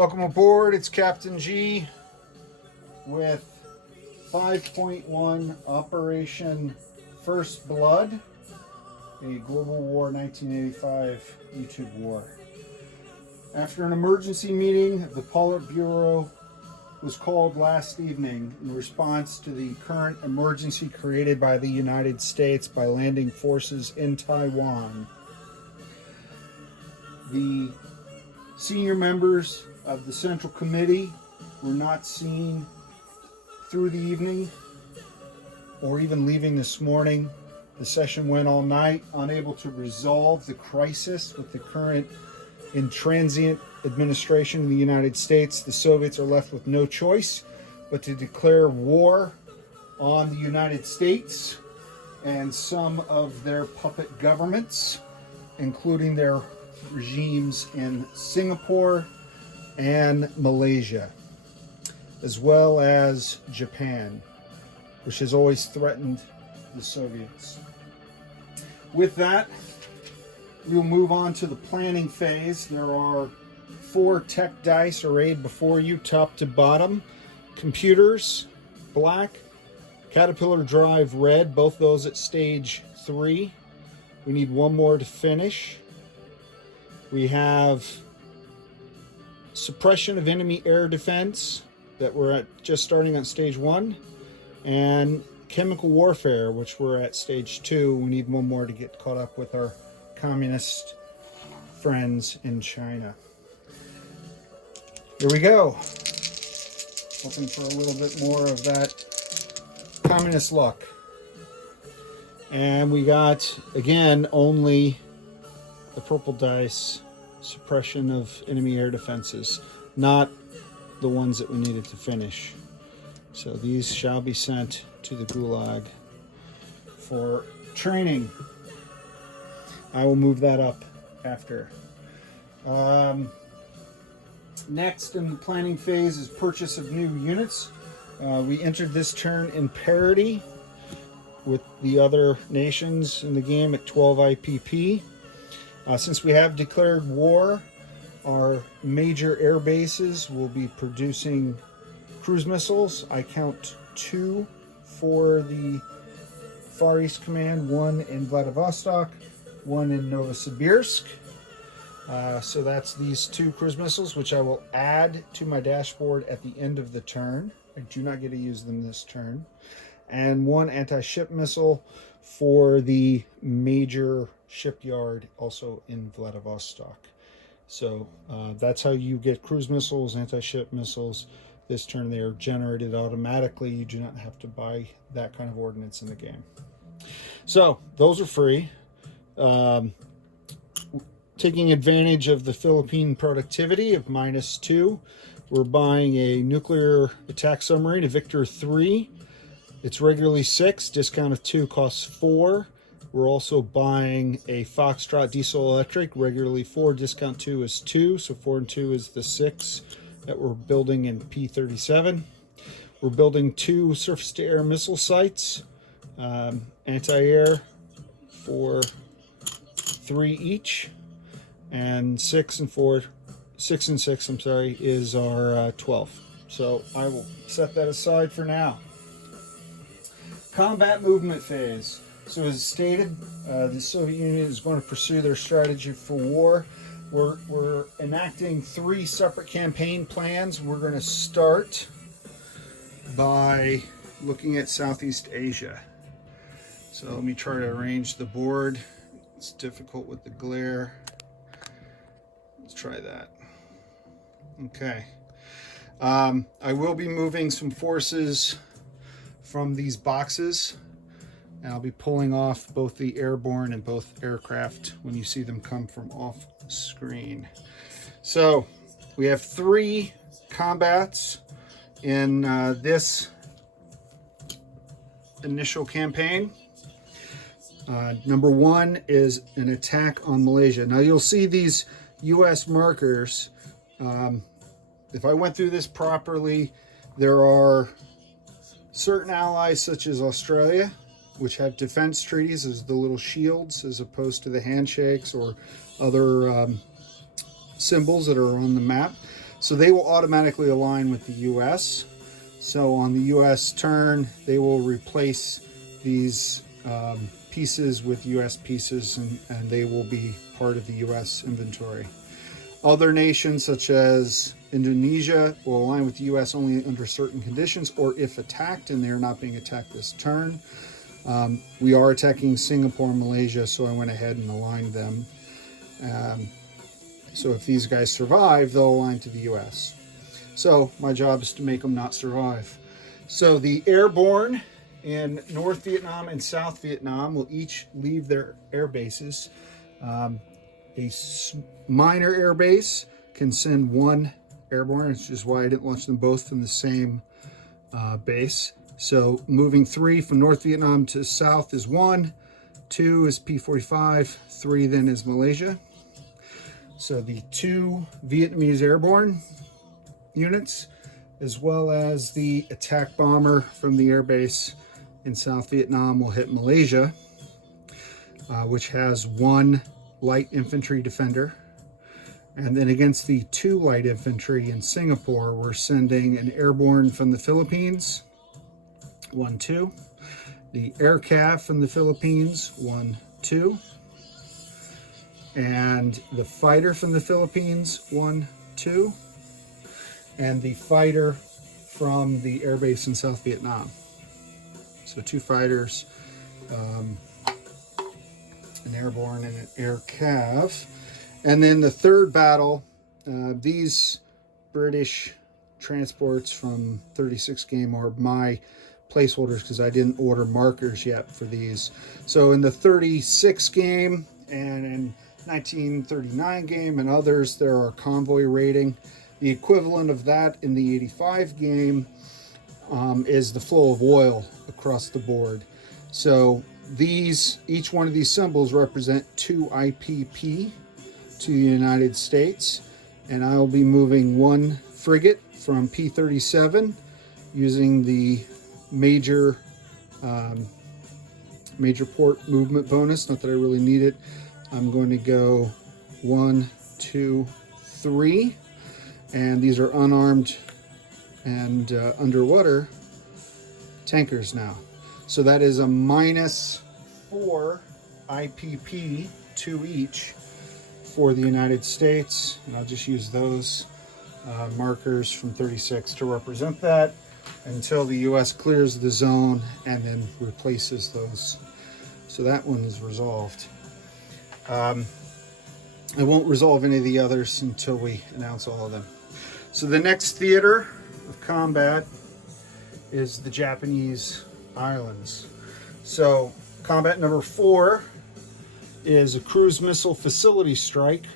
Welcome aboard. It's Captain G with 5.1 Operation First Blood, a Global War 1985 YouTube war. After an emergency meeting, the Politburo was called last evening in response to the current emergency created by the United States by landing forces in Taiwan. The senior members of the Central Committee were not seen through the evening or even leaving this morning. The session went all night, unable to resolve the crisis with the current intransient administration in the United States. The Soviets are left with no choice but to declare war on the United States and some of their puppet governments, including their regimes in Singapore and Malaysia, as well as Japan, which has always threatened the Soviets. With that, we'll move on to the planning phase. There are 4 tech dice arrayed before you, top to bottom. Computers, black. Caterpillar drive, red. Both those at stage 3. We need one more to finish. We have suppression of enemy air defense that we're at just starting on stage 1, and chemical warfare, which we're at stage 2. We need one more to get caught up with our communist friends in China. Here we go. Hoping for a little bit more of that communist luck. And we got, again, only the purple dice, suppression of enemy air defenses, not the ones that we needed to finish. So these shall be sent to the Gulag for training. I will move that up after. Next in the planning phase is purchase of new units. We entered this turn in parity with the other nations in the game at 12 IPP. Since we have declared war, our major air bases will be producing cruise missiles. I count 2 for the Far East Command, 1 in Vladivostok, 1 in Novosibirsk. So that's these 2 cruise missiles, which I will add to my dashboard at the end of the turn. I do not get to use them this turn. And 1 anti-ship missile for the major shipyard, also in Vladivostok. So that's how you get cruise missiles, anti-ship missiles. This turn they are generated automatically. You do not have to buy that kind of ordnance in the game. So those are free. Taking advantage of the Philippine productivity of -2, we're buying a nuclear attack submarine, a Victor 3. It's regularly 6, discount of 2 costs 4. We're also buying a Foxtrot diesel electric, regularly 4, discount 2 is 2, so 4 and 2 is the 6 that we're building in P-37. We're building 2 surface-to-air missile sites, anti-air for 3 each, and 6 and 6, I'm sorry, is our 12. So I will set that aside for now. Combat movement phase. So as stated, the Soviet Union is going to pursue their strategy for war. We're enacting 3 separate campaign plans. We're going to start by looking at Southeast Asia. So let me try to arrange the board. It's difficult with the glare. Let's try that. Okay. I will be moving some forces from these boxes, and I'll be pulling off both the airborne and both aircraft when you see them come from off screen. So we have 3 combats in this initial campaign. Number 1 is an attack on Malaysia. Now you'll see these US markers. If I went through this properly, there are certain allies such as Australia, which have defense treaties as the little shields as opposed to the handshakes or other symbols that are on the map. So they will automatically align with the US. So on the US turn, they will replace these pieces with US pieces, and they will be part of the US inventory. Other nations such as Indonesia will align with the US only under certain conditions or if attacked, and they're not being attacked this turn. We are attacking Singapore and Malaysia, so I went ahead and aligned them. So if these guys survive, they'll align to the US. So my job is to make them not survive. So the airborne in North Vietnam and South Vietnam will each leave their air bases. A minor air base can send one airborne, which is why I didn't launch them both from the same base. So moving 3 from North Vietnam to South is 1, 2 is P-45, 3 then is Malaysia. So the 2 Vietnamese airborne units, as well as the attack bomber from the airbase in South Vietnam, will hit Malaysia, which has 1 light infantry defender. And then against the 2 light infantry in Singapore, we're sending an airborne from the Philippines, 1, 2. The air cav from the Philippines, 1, 2. And the fighter from the Philippines, 1, 2. And the fighter from the airbase in South Vietnam. So 2 fighters, an airborne and an air cav. And then the third battle, these British transports from 36 game are my placeholders because I didn't order markers yet for these. So in the 36 game and in 1939 game and others, there are convoy rating. The equivalent of that in the 85 game is the flow of oil across the board. So each one of these symbols represent 2 IPP to the United States, and I will be moving 1 frigate from P-37 using the major port movement bonus. Not that I really need it. I'm going to go 1, 2, 3, and these are unarmed and underwater tankers now. So that is a -4 IPP to each for the United States, and I'll just use those markers from 36 to represent that until the US clears the zone and then replaces those. So that one is resolved. I won't resolve any of the others until we announce all of them. So the next theater of combat is the Japanese islands. So combat number 4 is a cruise missile facility strike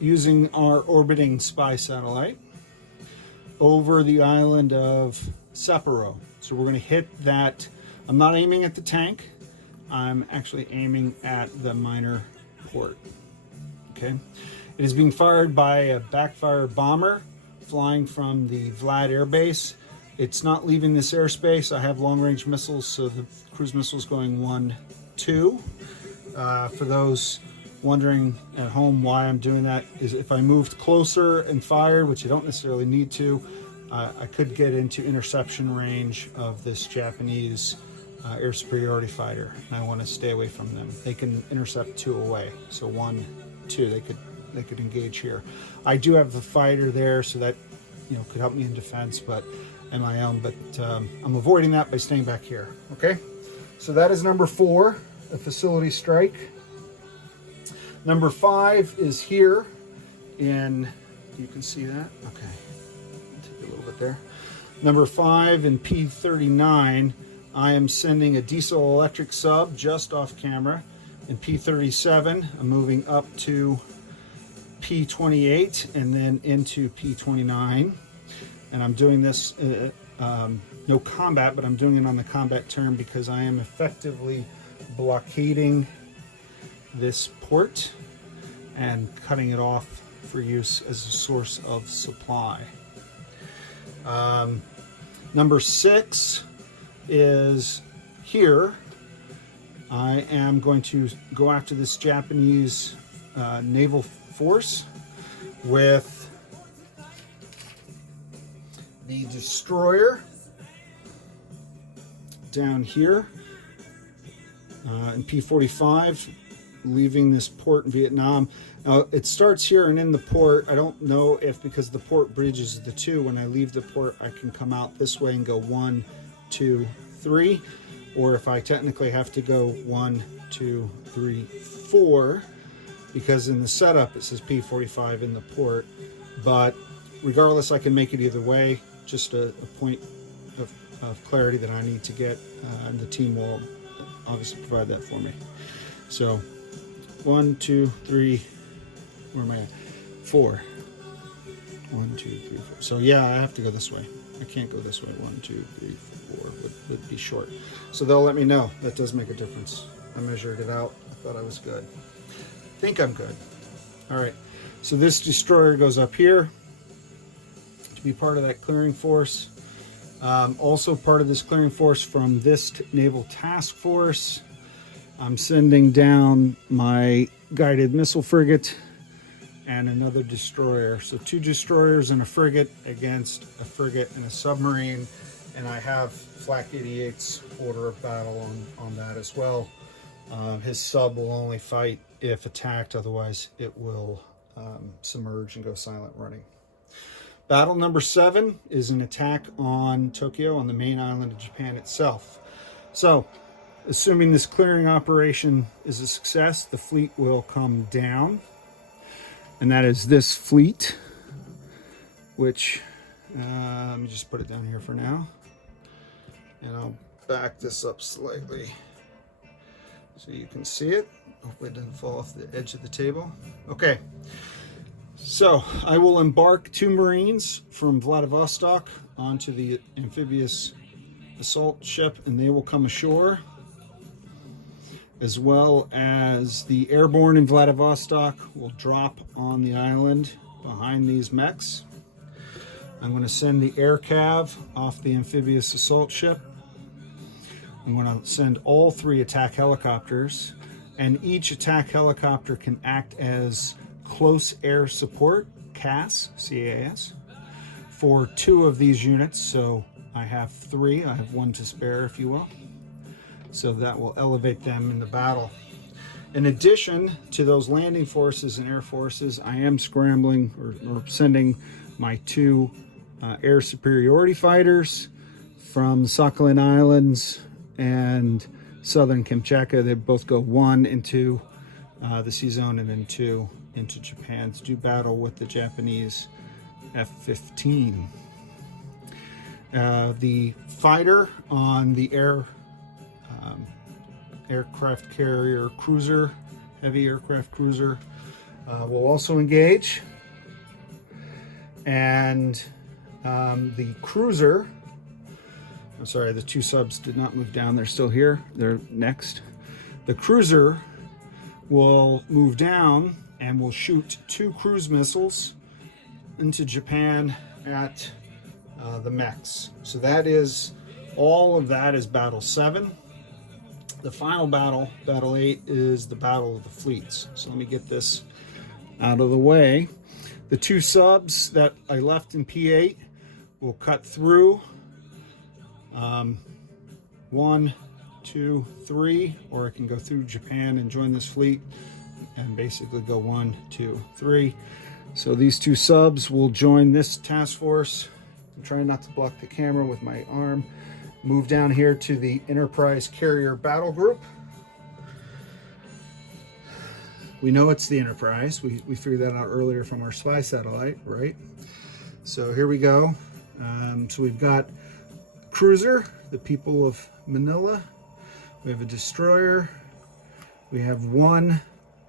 using our orbiting spy satellite over the island of Sapporo. So we're going to hit that. I'm not aiming at the tank. I'm actually aiming at the minor port. Okay. It is being fired by a backfire bomber flying from the Vlad Air Base. It's not leaving this airspace. I have long-range missiles, so the cruise missile is going 1, 2. For those wondering at home why I'm doing that, is if I moved closer and fired, which I don't necessarily need to, I could get into interception range of this Japanese air superiority fighter, and I want to stay away from them. They can intercept 2 away, so 1, 2, they could engage here. I do have the fighter there, so that could help me in defense, but and my own. But I'm avoiding that by staying back here. Okay, so that is number 4, a facility strike. Number 5 is here in. You can see that. Okay, take a little bit there. Number 5 in P-39. I am sending a diesel electric sub just off camera. In P-37, I'm moving up to P-28 and then into P-29. And I'm doing this, no combat, but I'm doing it on the combat term because I am effectively blockading this port and cutting it off for use as a source of supply. Number 6 is here. I am going to go after this Japanese naval force with the destroyer down here in P45, leaving this port in Vietnam. Now it starts here and in the port. I don't know if, because the port bridges the two, when I leave the port I can come out this way and go 1, 2, 3, or if I technically have to go 1, 2, 3, 4, because in the setup it says P45 in the port. But regardless, I can make it either way. Just a point of clarity that I need to get, and the team will obviously provide that for me. So 1, 2, 3, where am I at? 4. 1, 2, 3, 4. So yeah, I have to go this way. I can't go this way. 1, 2, 3, 4 would be short. So they'll let me know. That does make a difference. I measured it out. I thought I was good. I think I'm good. All right. So this destroyer goes up here to be part of that clearing force. Also part of this clearing force from this naval task force. I'm sending down my guided missile frigate and another destroyer. So 2 destroyers and a frigate against a frigate and a submarine. And I have Flak 88's order of battle on that as well. His sub will only fight if attacked, otherwise it will submerge and go silent running. Battle number 7 is an attack on Tokyo, on the main island of Japan itself. So, assuming this clearing operation is a success, the fleet will come down. And that is this fleet, which, let me just put it down here for now. And I'll back this up slightly so you can see it. Hopefully it doesn't fall off the edge of the table. Okay. So I will embark 2 Marines from Vladivostok onto the amphibious assault ship, and they will come ashore, as well as the airborne in Vladivostok will drop on the island behind these mechs. I'm going to send the air cav off the amphibious assault ship. I'm going to send all 3 attack helicopters, and each attack helicopter can act as close air support, CAS, C-A-S, for 2 of these units. So I have 3. I have 1 to spare, if you will. So that will elevate them in the battle. In addition to those landing forces and air forces, I am scrambling or sending my 2 air superiority fighters from Sakhalin Islands and southern Kamchatka. They both go 1 into the sea zone and then 2 into Japan to do battle with the Japanese F-15. The fighter on the aircraft carrier cruiser, heavy aircraft cruiser, will also engage. And the cruiser, I'm sorry, the 2 subs did not move down. They're still here. They're next. The cruiser will move down and will shoot 2 cruise missiles into Japan at the mechs. So that is, all of that is Battle 7. The final battle, Battle 8, is the Battle of the Fleets. So let me get this out of the way. The 2 subs that I left in P8 will cut through 1, 2, 3, or I can go through Japan and join this fleet and basically go 1, 2, 3. So these 2 subs will join this task force. I'm trying not to block the camera with my arm. Move down here to the Enterprise Carrier Battle Group. We know it's the Enterprise. We figured that out earlier from our spy satellite, right? So here we go. So we've got cruiser, the people of Manila. We have a destroyer. We have 1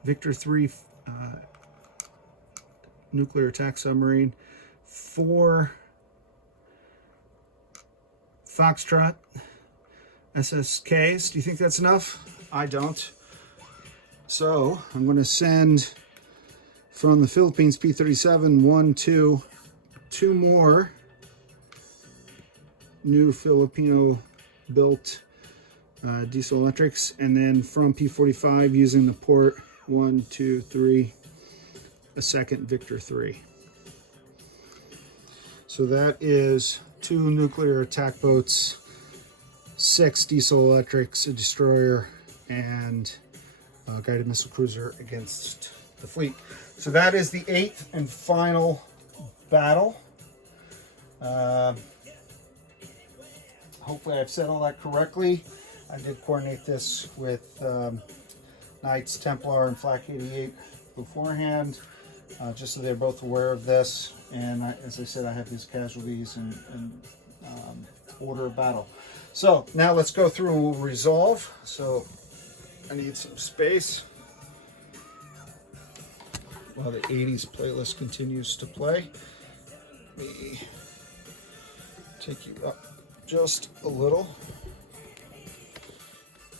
Victor 3 nuclear attack submarine, 4 Foxtrot SSKs. Do you think that's enough? I don't. So I'm going to send from the Philippines P-37 1, 2 more new Filipino-built diesel electrics, and then from P-45 using the port 1, 2, 3, a second Victor 3. So that is 2 nuclear attack boats, 6 diesel electrics, a destroyer, and a guided missile cruiser against the fleet. So that is the 8th and final battle. Hopefully I've said all that correctly. I did coordinate this with Knights Templar and Flak 88 beforehand, just so they're both aware of this. And as I said, I have these casualties in order of battle. So now let's go through and we'll resolve. So I need some space while the 80s playlist continues to play. Let me take you up just a little.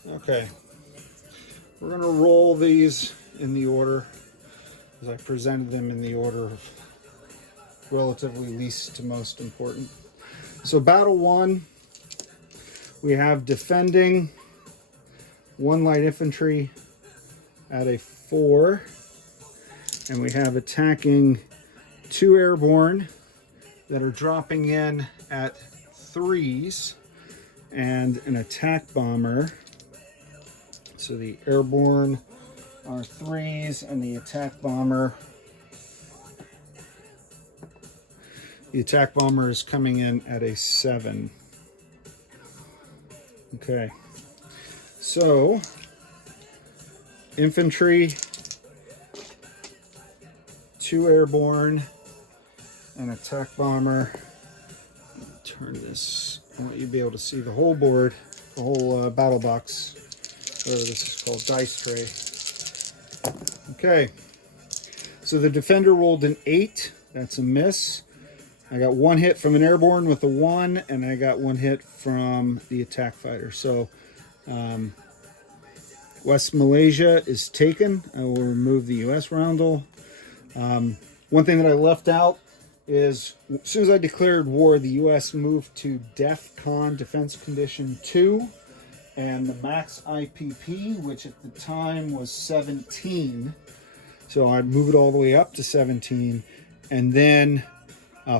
Okay, we're going to roll these in the order as I presented them, in the order of relatively least to most important. So battle 1, we have defending 1 light infantry at a 4, and we have attacking 2 airborne that are dropping in at 3s, and an attack bomber. So the airborne are 3s, and the attack bomber is coming in at a 7. Okay, so infantry, 2 airborne, an attack bomber. Turn this, I want you to be able to see the whole board, the whole battle box, whatever this is called, dice tray. Okay, so the defender rolled an 8, that's a miss. I got 1 hit from an airborne with a 1, and I got 1 hit from the attack fighter. So West Malaysia is taken. I will remove the US roundel. One thing that I left out is, as soon as I declared war, the US moved to DEFCON, Defense Condition 2, and the max IPP, which at the time was 17. So I'd move it all the way up to 17, and then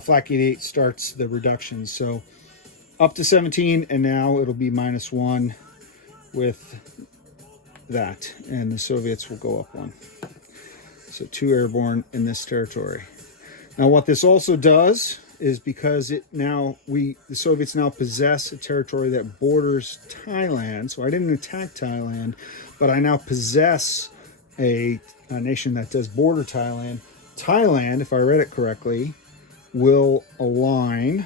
Flak 88 starts the reductions. So up to 17, and now it'll be -1 with that, and the Soviets will go up 1. So 2 airborne in this territory. Now what this also does is, because the Soviets now possess a territory that borders Thailand. So I didn't attack Thailand, but I now possess a nation that does border Thailand. Thailand, if I read it correctly, will align.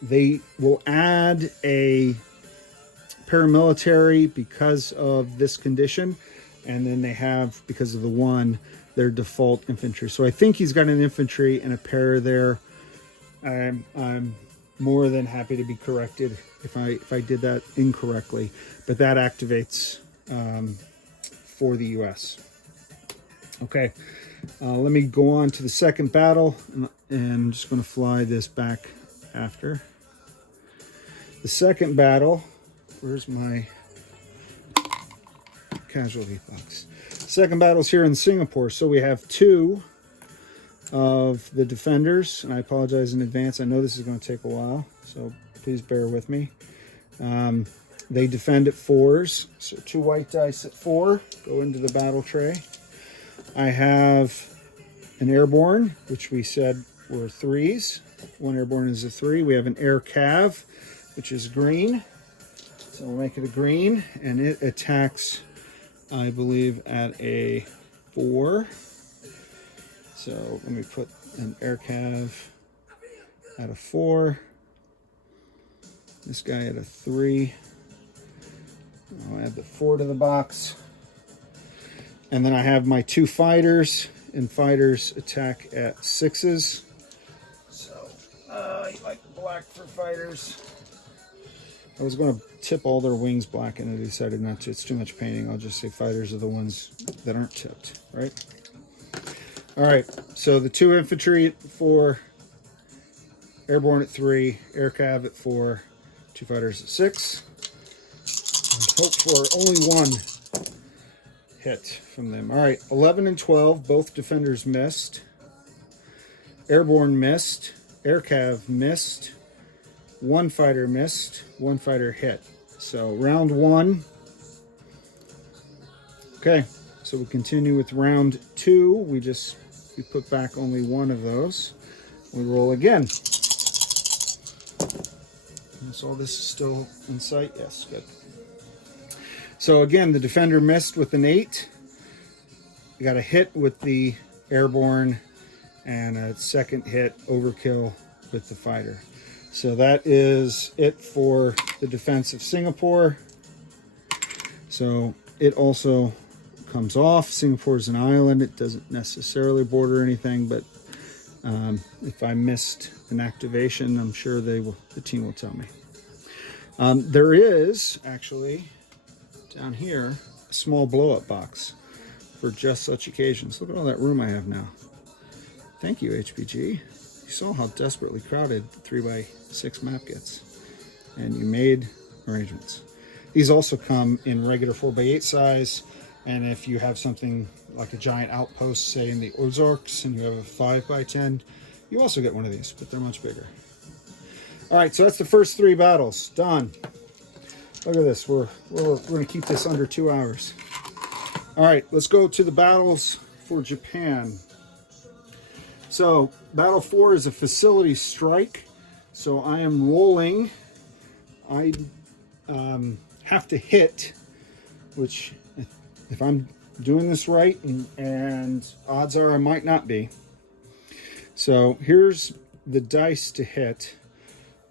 They will add a paramilitary because of this condition, and then they have, because of the 1, their default infantry. So I think he's got an infantry and a para there. I'm more than happy to be corrected if I did that incorrectly, but that activates for the US. Okay, let me go on to the second battle, and I'm just going to fly this back after. The second battle, where's my casualty box? Second battle is here in Singapore. So we have 2 of the defenders, and I apologize in advance. I know this is going to take a while, so please bear with me. They defend at 4s, so 2 white dice at 4 go into the battle tray. I have an airborne, which we said were 3s. 1 airborne is a 3. We have an air cav, which is green, so we'll make it a green, and it attacks, I believe, at a 4. So let me put an air cav at a 4. This guy at a 3. I'll add the 4 to the box. And then I have my 2 fighters, and fighters attack at 6s. So I like black for fighters. I was going to tip all their wings black, and I decided not to. It's too much painting. I'll just say fighters are the ones that aren't tipped, right? All right, so the 2 infantry at 4, airborne at 3, air cav at 4, 2 fighters at 6. And hope for only 1 hit from them. All right, 11 and 12, both defenders missed. Airborne missed. air cav missed, one fighter missed, one fighter hit. So round one. Okay, so we continue with round two. We put back only one of those. We roll again. So this is still in sight. Yes, good. So again, the defender missed with an 8. We got a hit with the airborne and a second hit overkill with the fighter. So that is it for the defense of Singapore. So it also comes off. Singapore is an island. It doesn't necessarily border anything, but if I missed an activation, I'm sure the team will tell me. There is actually down here a small blow-up box for just such occasions. Look at all that room I have now. Thank you, HPG. You saw how desperately crowded the 3x6 map gets, and you made arrangements. These also come in regular 4x8 size, and if you have something like a giant outpost, say in the Ozarks, and you have a 5x10, you also get one of these, but they're much bigger. All right, so that's the first 3 battles done. Look at this. We're going to keep this under 2 hours. All right, let's go to the battles for Japan. So battle 4 is a facility strike. So I am rolling. I have to hit, which if I'm doing this right, and odds are I might not be. So here's the dice to hit.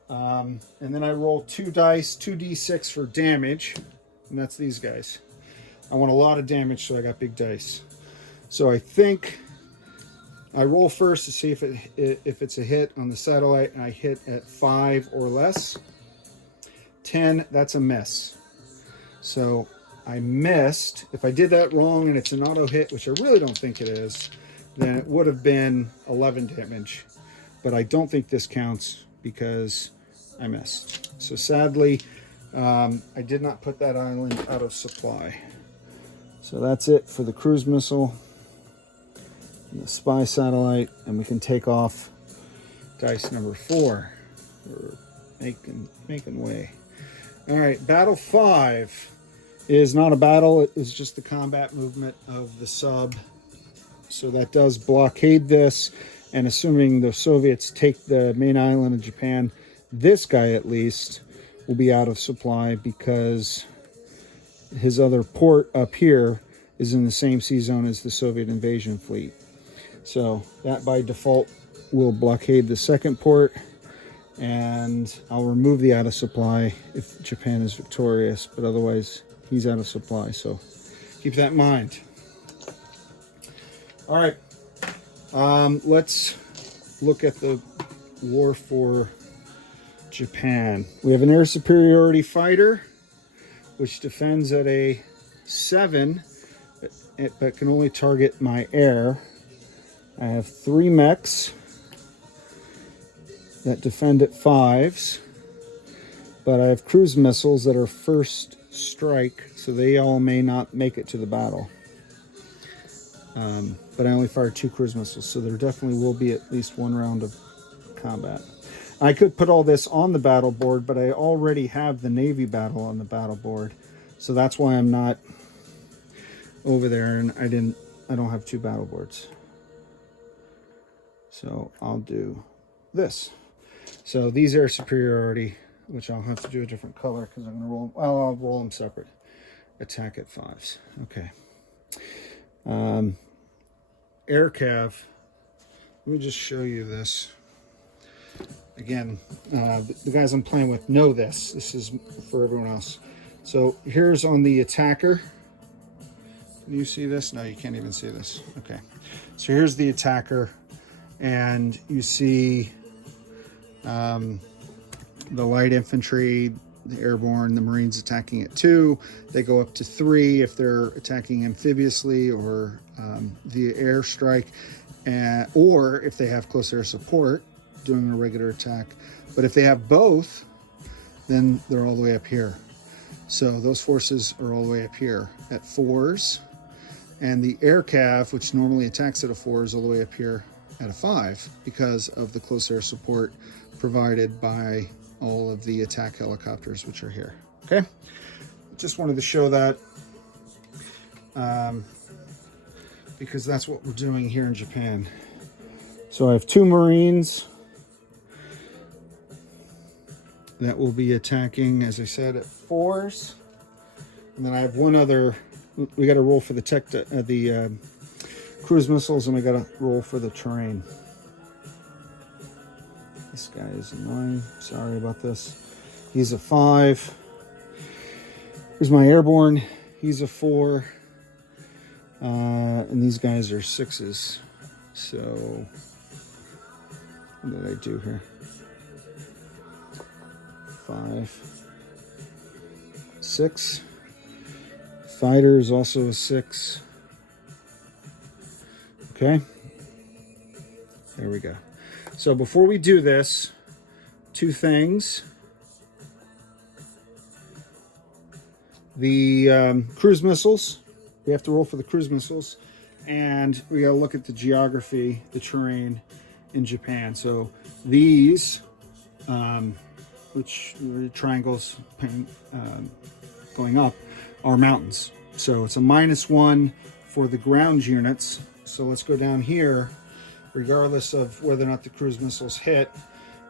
And then I roll 2 dice, 2d6 for damage, and that's these guys. I want a lot of damage, so I got big dice. So I think I roll first to see if it's a hit on the satellite, and I hit at 5 or less. 10, that's a miss. So I missed. If I did that wrong and it's an auto hit, which I really don't think it is, then it would have been 11 damage. But I don't think this counts because I missed. So sadly, I did not put that island out of supply. So that's it for the cruise missile and the spy satellite, and we can take off dice number 4. We're making way. All right, battle 5 is not a battle. It is just the combat movement of the sub. So that does blockade this, and assuming the Soviets take the main island of Japan, this guy at least will be out of supply because his other port up here is in the same sea zone as the Soviet invasion fleet. So that by default will blockade the second port, and I'll remove the out of supply if Japan is victorious, but otherwise he's out of supply, so keep that in mind. All right, let's look at the war for Japan. We have an air superiority fighter, which defends at a 7, but can only target my air. I have 3 mechs that defend at 5s, but I have cruise missiles that are first strike, so they all may not make it to the battle. But I only fired 2 cruise missiles, so there definitely will be at least 1 round of combat. I could put all this on the battle board, but I already have the Navy battle on the battle board, so that's why I'm not over there, and I don't have 2 battle boards. So I'll do this. So these air superiority, which I'll have to do a different color because I'm going to roll them. Well, I'll roll them separate. Attack at 5s. Okay. Air cav. Let me just show you this. Again, the guys I'm playing with know this. This is for everyone else. So here's on the attacker. Can you see this? No, you can't even see this. Okay. So here's the attacker. And you see the light infantry, the airborne, the Marines attacking at 2. They go up to 3 if they're attacking amphibiously or via airstrike, or if they have close air support doing a regular attack. But if they have both, then they're all the way up here. So those forces are all the way up here at 4s. And the air cav, which normally attacks at a 4, is all the way up here at a 5 because of the close air support provided by all of the attack helicopters which are here. Okay, just wanted to show that because that's what we're doing here in Japan. So I have 2 Marines that will be attacking, as I said, at 4s, and then I have one other. We got to roll for the cruise missiles, and we got to roll for the terrain. This guy is annoying. Sorry about this. He's a 5. Here's my airborne. He's a 4. And these guys are 6s. So what did I do here? 5, 6. Fighter is also a 6. Okay. There we go. So before we do this, 2 things. The cruise missiles. We have to roll for the cruise missiles, and we got to look at the geography, the terrain in Japan. So these, which are triangles going up, are mountains. So it's a -1 for the ground units. So let's go down here. Regardless of whether or not the cruise missiles hit,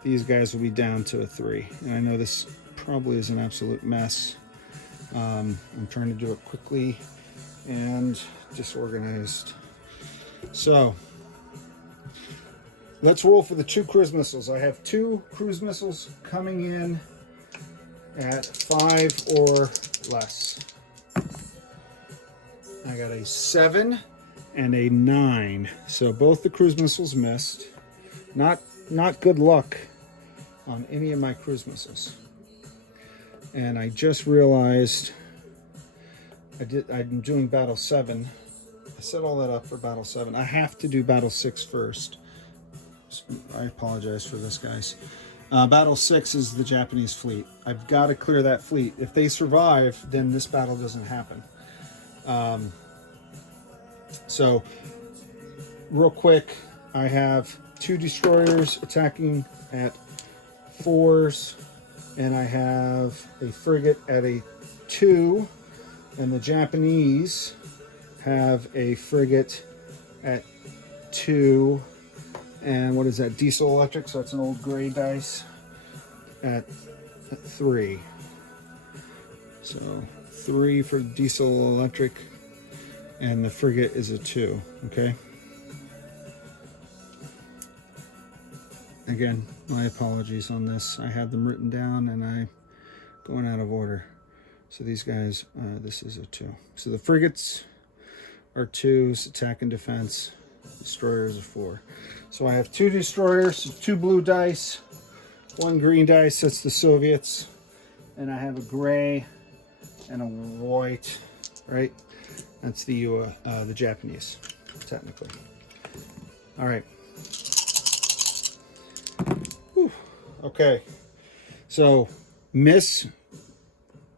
these guys will be down to a 3. And I know this probably is an absolute mess. I'm trying to do it quickly and disorganized. So let's roll for the 2 cruise missiles. I have 2 cruise missiles coming in at 5 or less. I got a 7 and a 9. So both the cruise missiles missed. Not good luck on any of my cruise missiles. And I just realized I'm doing battle 7. I set all that up for battle 7. I have to do battle 6 first. I apologize for this, guys. Battle 6 is the Japanese fleet. I've got to clear that fleet. If they survive, then this battle doesn't happen. So real quick, I have 2 destroyers attacking at 4s, and I have a frigate at a 2, and the Japanese have a frigate at 2, and what is that, diesel electric, so it's an old gray dice, at 3. So 3 for diesel electric, and the frigate is a 2. Okay, again, my apologies on this. I had them written down and I'm going out of order. So these guys, this is a 2. So the frigates are 2s, attack and defense. Destroyers are 4. So I have 2 destroyers, 2 blue dice, 1 green dice, that's the Soviets, and I have a gray and a white, right? That's the Japanese, technically. All right. Whew. Okay. So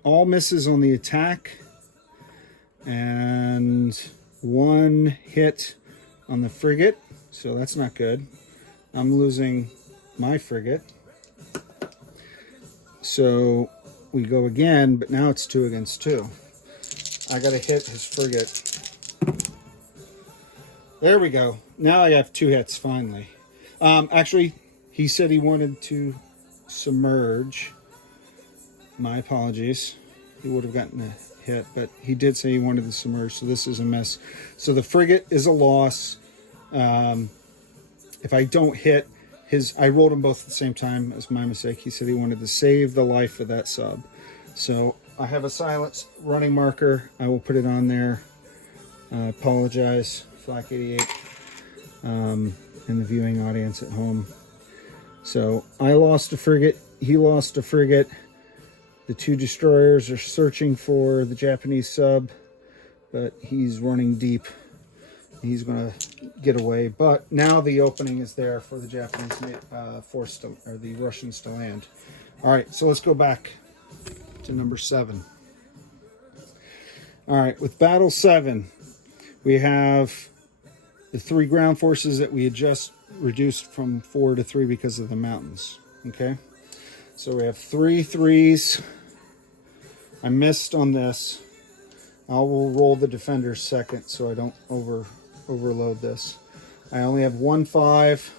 all misses on the attack, and 1 hit on the frigate, so that's not good. I'm losing my frigate. So we go again, but now it's 2 against 2. I gotta hit his frigate. There we go. Now I have 2 hits finally. Actually, he said he wanted to submerge. My apologies. He would have gotten a hit, but he did say he wanted to submerge, so this is a mess. So the frigate is a loss. If I don't hit his, I rolled them both at the same time. That's my mistake. He said he wanted to save the life of that sub. So I have a silent running marker. I will put it on there. I apologize, Flak 88, and the viewing audience at home. So I lost a frigate. He lost a frigate. The 2 destroyers are searching for the Japanese sub, but he's running deep. He's going to get away. But now the opening is there for the Japanese force to, or the Russians to land. All right, so let's go back to number 7. All right, with battle 7, we have the 3 ground forces that we had just reduced from 4 to 3 because of the mountains. Okay, so we have 3 3s. I missed on this. I will roll the defenders second so I don't overload this. I only have 1 5.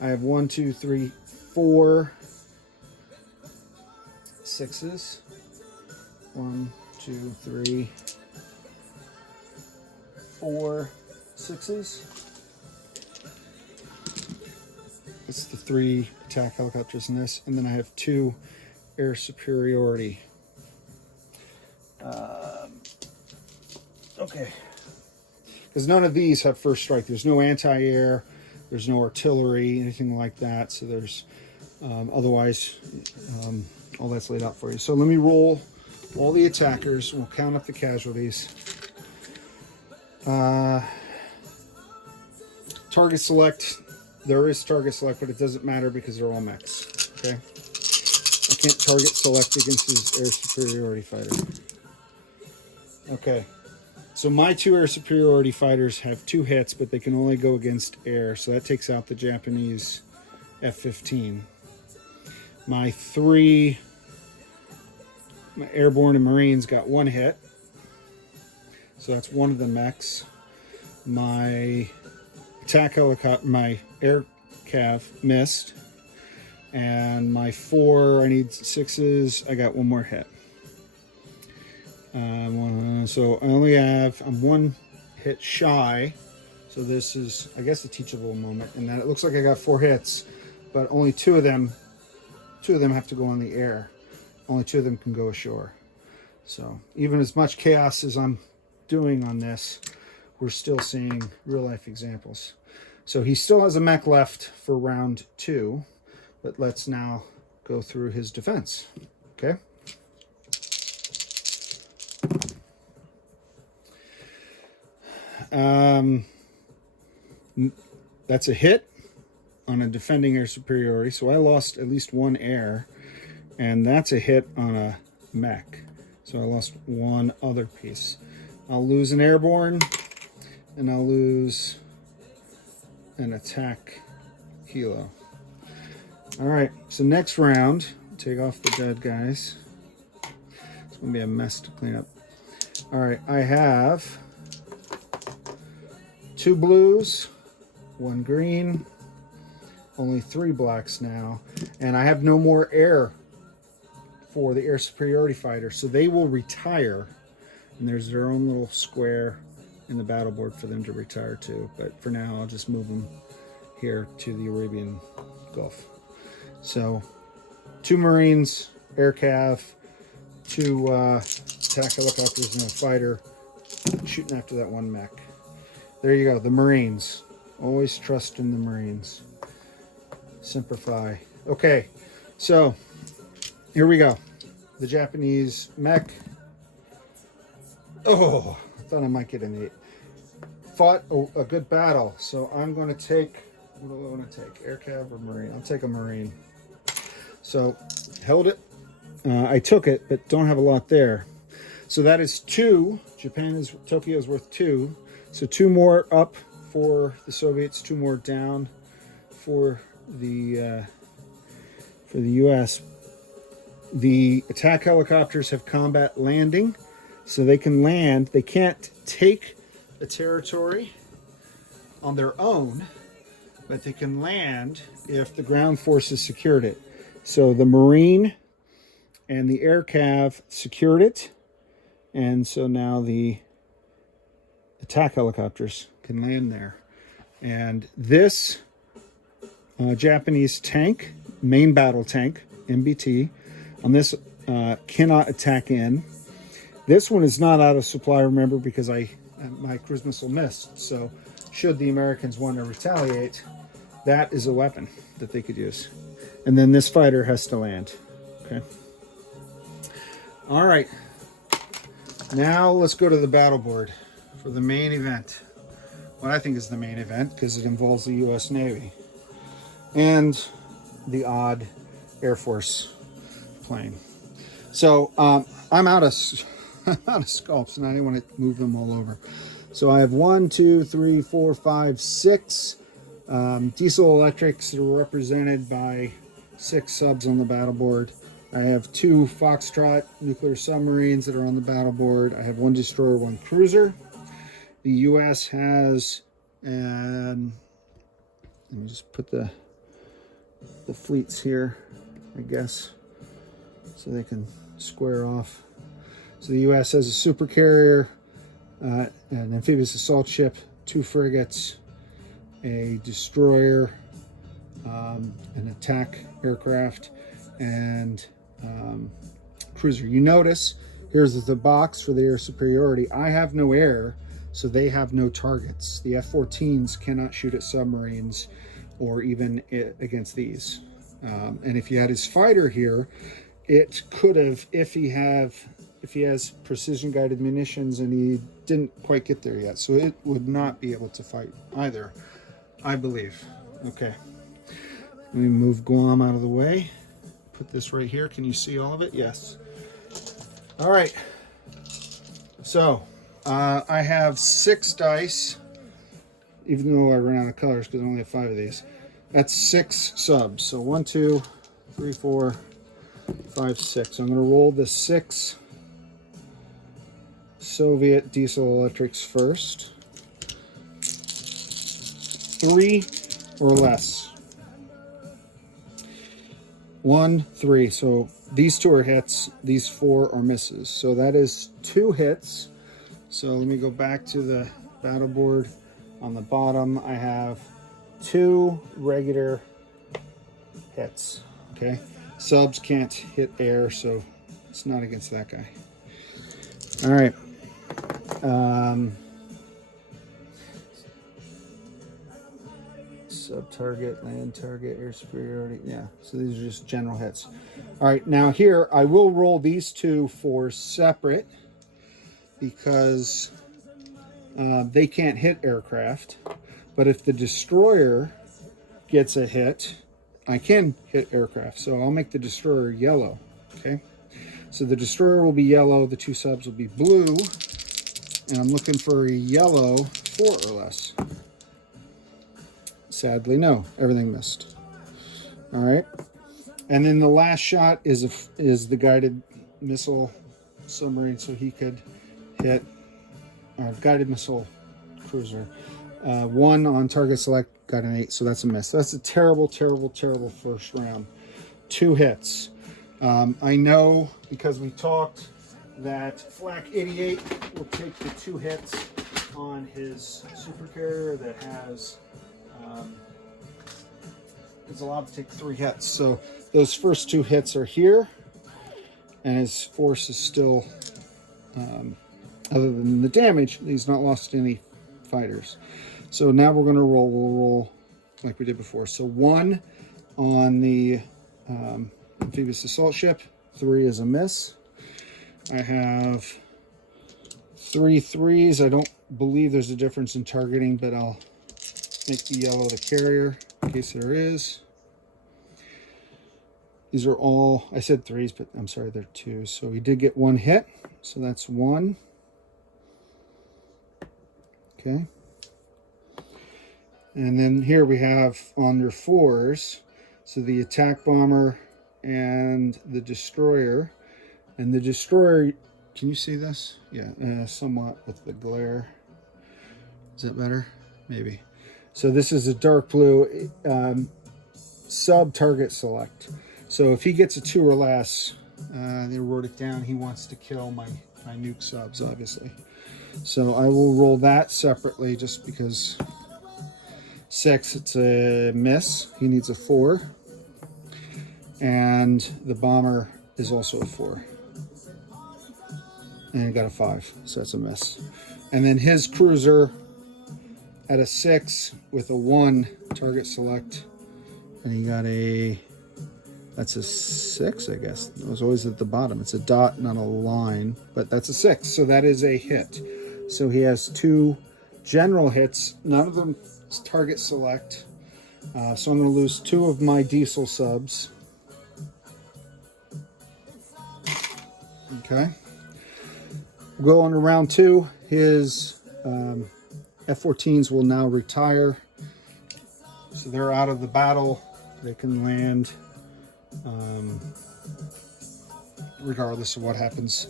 I have 1 2 3 4 6s. 1 2 3 4 6s. It's the 3 attack helicopters in this, and then I have 2 air superiority. Okay, because none of these have first strike. There's no anti-air, there's no artillery, anything like that. So there's otherwise all that's laid out for you. So let me roll all the attackers. We'll count up the casualties. Target select. There is target select, but it doesn't matter because they're all mechs. Okay, I can't target select against his air superiority fighter. Okay, so my 2 air superiority fighters have 2 hits, but they can only go against air, so that takes out the Japanese F-15. My 3 airborne and Marines got 1 hit, so that's one of the mechs. My attack helicopter, my air cav missed, and my 4, I need 6s, I got 1 more hit. So I only have, I'm 1 hit shy, so this is, I guess, a teachable moment. And then it looks like I got 4 hits, but only 2 of them have to go on the air. Only 2 of them can go ashore. So even as much chaos as I'm doing on this, we're still seeing real life examples. So he still has a mech left for round 2, but let's now go through his defense. Okay. That's a hit on a defending air superiority, so I lost at least 1 air, and that's a hit on a mech, so I lost 1 other piece. I'll lose an airborne, and I'll lose an attack helo. All right, so next round, take off the dead guys. It's gonna be a mess to clean up. All right, I have 2 blues, 1 green, only 3 blacks now, and I have no more air for the air superiority fighter, so they will retire, and there's their own little square in the battle board for them to retire to, but for now I'll just move them here to the Arabian Gulf. So 2 Marines, air cav, 2 attack helicopters and a fighter shooting after that 1 mech. There you go, the Marines. Always trust in the Marines. Semper Fi. Okay, so here we go. The Japanese mech. Oh, I thought I might get an 8. Fought a good battle, so I'm going to take, what do I want to take? Air cav or Marine? I'll take a Marine. So, held it. I took it, but don't have a lot there. So that is 2. Tokyo is worth 2. So 2 more up for the Soviets, 2 more down for the U.S. The attack helicopters have combat landing, so they can land. They can't take a territory on their own, but they can land if the ground forces secured it. So the Marine and the air cav secured it, and so now the attack helicopters can land there. And this Japanese tank, main battle tank, MBT, on this cannot attack in. This one is not out of supply, remember, because my cruise missile missed. So should the Americans want to retaliate, that is a weapon that they could use. And then this fighter has to land. Okay. All right. Now let's go to the battle board for the main event. What I think is the main event, because it involves the U.S. Navy and the odd Air Force plane. So I'm out of sculpts, and I didn't want to move them all over. So I have 1, 2, 3, 4, 5, 6 diesel electrics that are represented by 6 subs on the battle board. I have 2 Foxtrot nuclear submarines that are on the battle board. I have 1 destroyer, 1 cruiser. The U.S. has, let me just put the fleets here, I guess, so they can square off. So the U.S. has a supercarrier, an amphibious assault ship, 2 frigates, a destroyer, an attack aircraft, and cruiser. You notice here's the box for the air superiority. I have no air, so they have no targets. The F-14s cannot shoot at submarines or even against these. And if you had his fighter here, it could have, if he has precision guided munitions, and he didn't quite get there yet, so it would not be able to fight either, I believe. Okay, let me move Guam out of the way. Put this right here. Can you see all of it? Yes. All right. So I have 6 dice, even though I ran out of colors because I only have 5 of these. That's 6 subs. So 1, 2, 3, 4, 5, 6. I'm going to roll the 6 Soviet diesel electrics first. 3 or less. 1, 3. So these 2 are hits. These 4 are misses. So that is 2 hits. So let me go back to the battle board. On the bottom, I have 2 regular hits. Okay. Subs can't hit air, so it's not against that guy. All right. Sub-target, land target, air superiority. Yeah, so these are just general hits. All right, now here, I will roll these 2 for separate because they can't hit aircraft. But if the destroyer gets a hit, I can hit aircraft. So I'll make the destroyer yellow, okay? So the destroyer will be yellow, the 2 subs will be blue, and I'm looking for a yellow 4 or less. Sadly, no. Everything missed. All right. And then the last shot is the guided missile submarine, so he could hit guided missile cruiser. 1 on target select, got an 8, so that's a miss. That's a terrible, terrible, terrible first round. 2 hits. I know because we talked that Flak 88 will take the 2 hits on his supercarrier that has is allowed to take 3 hits. So those first 2 hits are here, and his force is still, other than the damage, he's not lost any fighters. So now we're going to roll. We'll roll like we did before. So 1 on the amphibious assault ship. 3 is a miss. I have 3 3s. I don't believe there's a difference in targeting, but I'll make the yellow the carrier in case there is. These are all, I said 3s, but I'm sorry, they're 2s. So we did get 1 hit. So that's 1. Okay. And then here we have on your 4s, so the attack bomber and the destroyer. And the destroyer, can you see this? Yeah, somewhat with the glare. Is that better? Maybe. So this is a dark blue sub-target select. So if he gets a 2 or less, they wrote it down, he wants to kill my nuke subs, obviously. So I will roll that separately just because 6, it's a miss. He needs a 4. And the bomber is also a 4. And he got a 5, so that's a miss. And then his cruiser at a 6 with a 1 target select. And he got a, that's a 6, I guess. It was always at the bottom. It's a dot, not a line, but that's a 6. So that is a hit. So he has 2 general hits. None of them target select. So I'm going to lose 2 of my diesel subs. Okay. We'll go on to round 2. His F-14s will now retire. So they're out of the battle. They can land regardless of what happens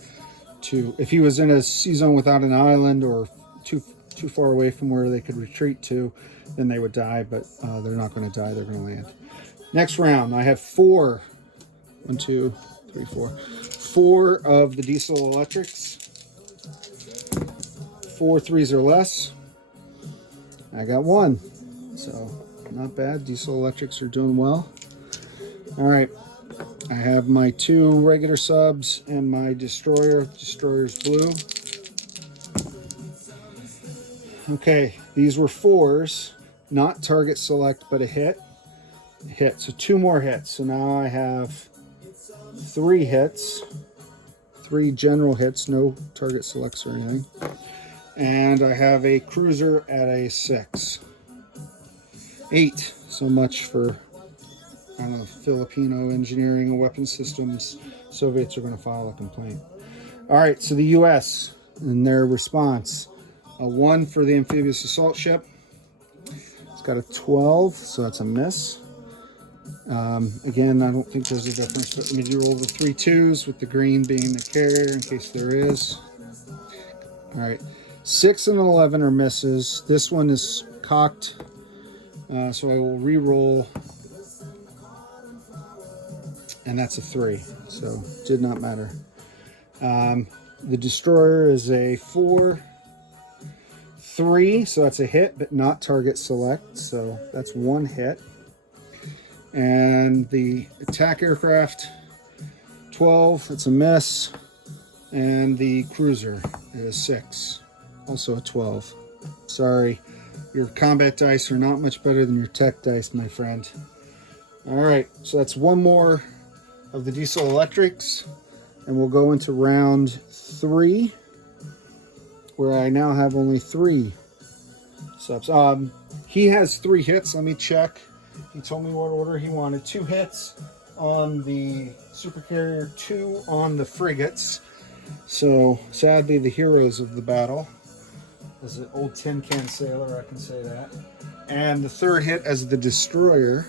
to, if he was in a sea zone without an island or too far away from where they could retreat to, then they would die, but they're not going to die. They're going to land. Next round, I have four of the diesel electrics. 4 threes or less. I got one, so not bad. Diesel electrics are doing well. All right, I have my 2 regular subs and my destroyer. Destroyer's blue. Okay, these were 4s, not target select, but a hit. So 2 more hits. So now I have 3 hits, 3 general hits, no target selects or anything. And I have a cruiser at a 6. 8. So much for, I don't know, Filipino engineering and weapons systems. Soviets are going to file a complaint. All right, so the U.S. and their response. A 1 for the amphibious assault ship. It's got a 12, so that's a miss. Again, I don't think there's a difference, but let me roll the 3 2s with the green being the carrier in case there is. All right, 6 and 11 are misses. This one is cocked, so I will re-roll, and that's a 3, so did not matter. The destroyer is a 4, 3, so that's a hit, but not target select, so that's 1 hit. And the attack aircraft, 12, that's a miss. And the cruiser is 6, also a 12. Sorry, your combat dice are not much better than your tech dice, my friend. All right, so that's 1 more of the diesel electrics, and we'll go into round 3, where I now have only 3 subs. He has 3 hits. Let me check. He told me what order he wanted. 2 hits on the supercarrier, 2 on the frigates. So sadly, the heroes of the battle. As an old tin can sailor, I can say that. And the 3rd hit as the destroyer.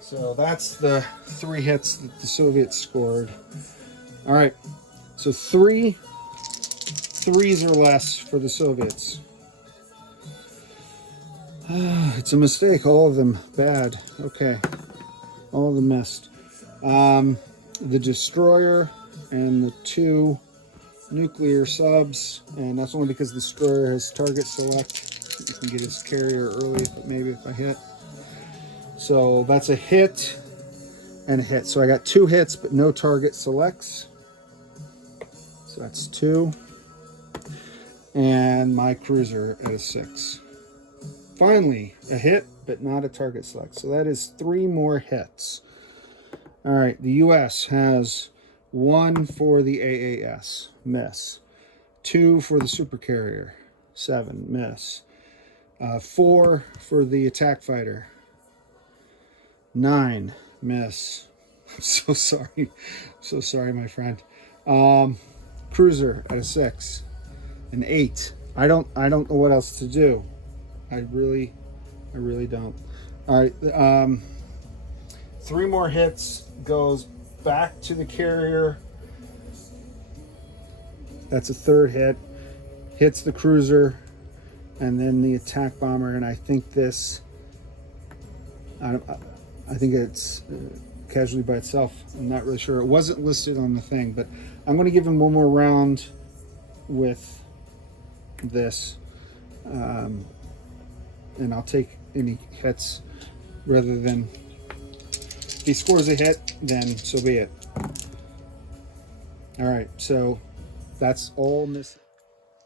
So that's the 3 hits that the Soviets scored. All right, so 3 threes or less for the Soviets. It's a mistake, all of them bad. Okay, all of them missed. The destroyer and the 2 nuclear subs, and that's only because the destroyer has target select. You can get his carrier early, maybe if I hit. So that's a hit and a hit. So I got 2 hits, but no target selects. So that's 2. And my cruiser at a 6. Finally, a hit, but not a target select. So that is 3 more hits. All right, the U.S. has 1 for the AAS, miss. 2 for the supercarrier, 7, miss. 4 for the attack fighter, 9, miss. I'm so sorry. So sorry, my friend. Cruiser at a 6, an 8. I don't know what else to do. I really don't. All right, 3 more hits, goes back to the carrier. That's a 3rd hit. Hits the cruiser, and then the attack bomber. And I think this, I think it's casualty by itself. I'm not really sure. It wasn't listed on the thing, but I'm going to give him 1 more round with this. And I'll take any hits rather than, if he scores a hit, then so be it. All right, so that's all missing.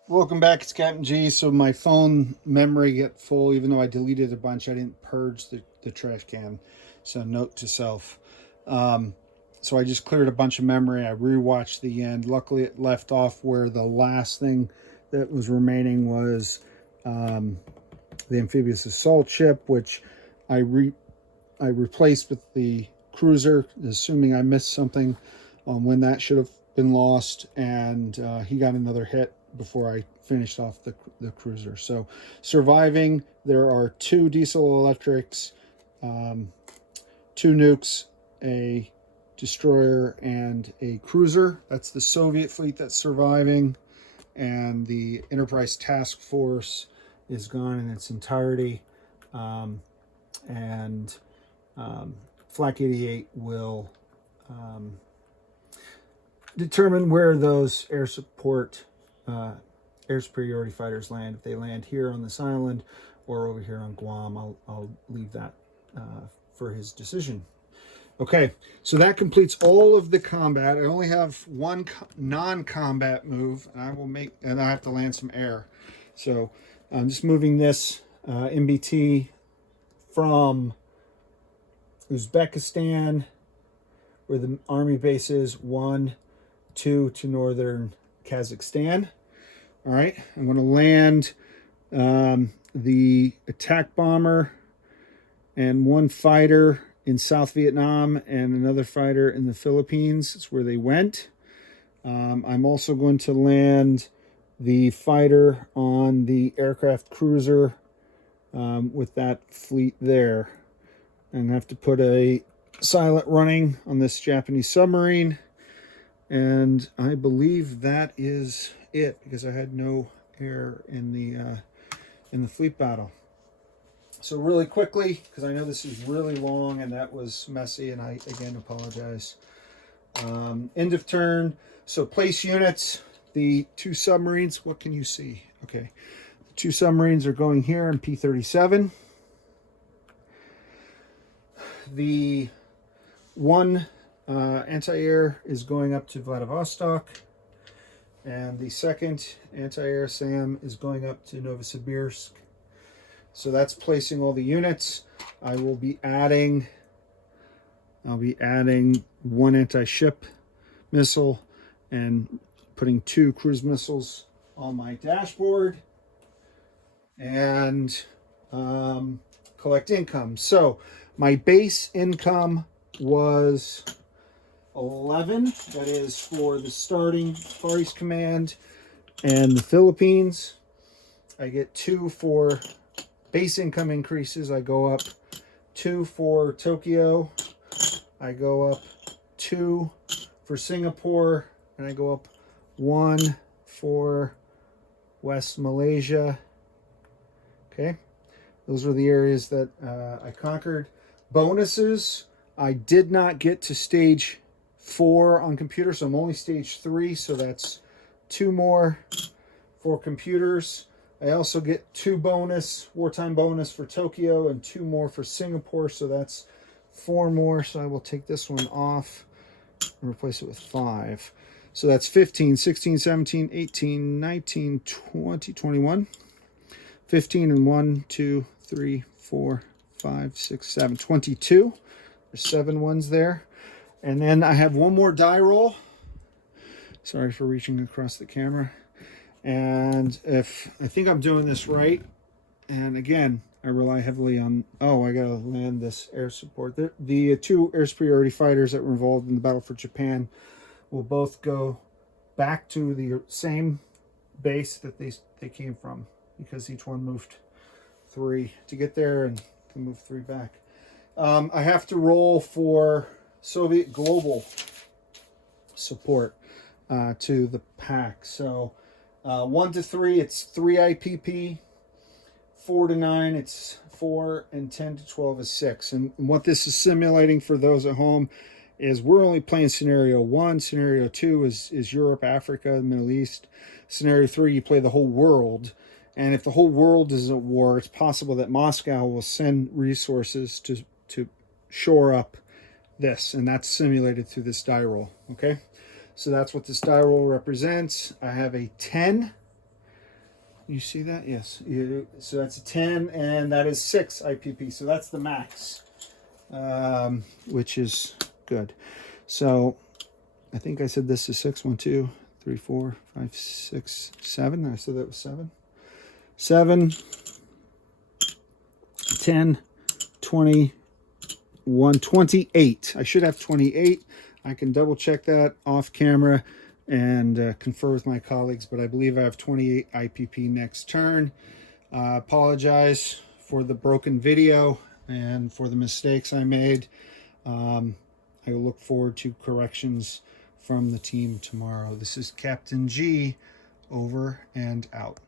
Welcome back, it's Captain G. So my phone memory got full, even though I deleted a bunch. I didn't purge the trash can. So note to self. So I just cleared a bunch of memory. I rewatched the end. Luckily, it left off where the last thing that was remaining was the amphibious assault ship, which I replaced with the cruiser, assuming I missed something on when that should have been lost, and he got another hit before I finished off the cruiser. So surviving, there are 2 diesel electrics, 2 nukes, a destroyer, and a cruiser. That's the Soviet fleet that's surviving, and the Enterprise Task Force is gone in its entirety. Flak 88 will determine where those air superiority fighters land. If they land here on this island or over here on Guam, I'll leave that for his decision. Okay, so that completes all of the combat. I only have one non-combat move, and I have to land some air. So I'm just moving this MBT from Uzbekistan, where the army base is, 1, 2 to northern Kazakhstan. All right, I'm going to land the attack bomber and 1 fighter in South Vietnam and another fighter in the Philippines. It's where they went. I'm also going to land the fighter on the aircraft cruiser with that fleet there. And I have to put a silent running on this Japanese submarine. And I believe that is it, because I had no air in the fleet battle. So really quickly, because I know this is really long and that was messy, and I again apologize. End of turn. So place units, the 2 submarines. What can you see? Okay, the 2 submarines are going here in P-37. The 1 anti-air is going up to Vladivostok, and the 2nd anti-air SAM is going up to Novosibirsk. So that's placing all the units. I'll be adding 1 anti-ship missile and putting 2 cruise missiles on my dashboard, and collect income. So my base income was 11. That is for the starting Far East Command and the Philippines. I get 2 for base income increases. I go up 2 for Tokyo. I go up 2 for Singapore, and I go up 1 for West Malaysia. Okay, those were the areas that I conquered. Bonuses, I did not get to stage 4 on computer, so I'm only stage 3, so that's 2 more for computers. I also get 2 wartime bonus for Tokyo, and 2 more for Singapore, so that's 4 more. So I will take this one off and replace it with 5. So that's 15, 16, 17, 18, 19, 20, 21. 15 and 1, 2, 3, 4, 5, 6, 7, 22. There's 7 ones there. And then I have 1 more die roll. Sorry for reaching across the camera. And if I think I'm doing this right, and again, I rely heavily on, I gotta land this air support. The 2 air superiority fighters that were involved in the battle for Japan will both go back to the same base that they came from, because each one moved 3 to get there and can move 3 back. I have to roll for Soviet global support to the pack. So 1 to 3, it's 3 IPP. 4 to 9, it's 4, and 10 to 12 is 6. And what this is simulating for those at home is we're only playing scenario 1. Scenario 2 is Europe, Africa, the Middle East. Scenario 3, you play the whole world. And if the whole world is at war, it's possible that Moscow will send resources to shore up this, and that's simulated through this die roll. Okay, so that's what this die roll represents. I have a 10. You see that? Yes. So that's a 10, and that is 6 IPP. So that's the max, which is good. So I think I said this is 6. 1, 2, 3, 4, 5, 6, 7. I said that was 7. 7, 10, 20, 1, 28. I should have 28. I can double check that off camera. and confer with my colleagues, but I believe I have 28 IPP next turn. Apologize for the broken video and for the mistakes I made. I look forward to corrections from the team tomorrow. This is Captain G, over and out.